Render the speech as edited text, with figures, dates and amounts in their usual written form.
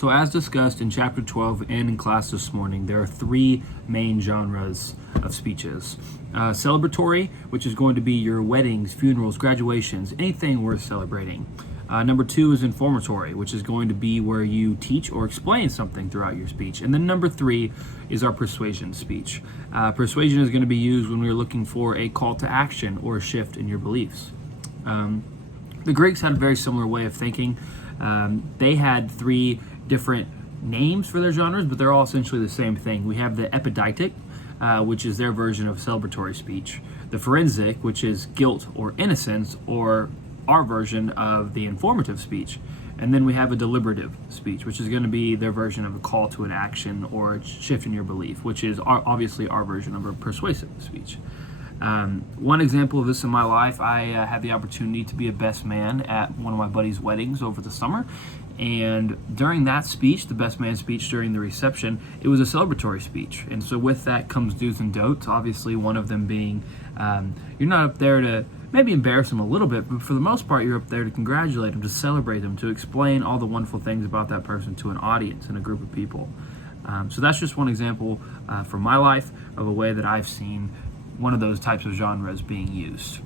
So as discussed in chapter 12 and in class this morning, there are three main genres of speeches. Celebratory, which is going to be your weddings, funerals, graduations, anything worth celebrating. Number two is informatory, which is going to be where you teach or explain something throughout your speech. And then number three is our persuasion speech. Persuasion is going to be used when we're looking for a call to action or a shift in your beliefs. The Greeks had a very similar way of thinking. They had three different names for their genres, but they're all essentially the same thing. We have the epidictic, which is their version of celebratory speech. The forensic, which is guilt or innocence, or our version of the informative speech. And then we have a deliberative speech, which is going to be their version of a call to an action or a shift in your belief, which is obviously our version of a persuasive speech. One example of this in my life, I had the opportunity to be a best man at one of my buddy's weddings over the summer. And during that speech, the best man speech during the reception, it was a celebratory speech. And so with that comes do's and don'ts, obviously one of them being you're not up there to maybe embarrass them a little bit, but for the most part, you're up there to congratulate them, to celebrate them, to explain all the wonderful things about that person to an audience and a group of people. So that's just one example from my life of a way that I've seen one of those types of genres being used.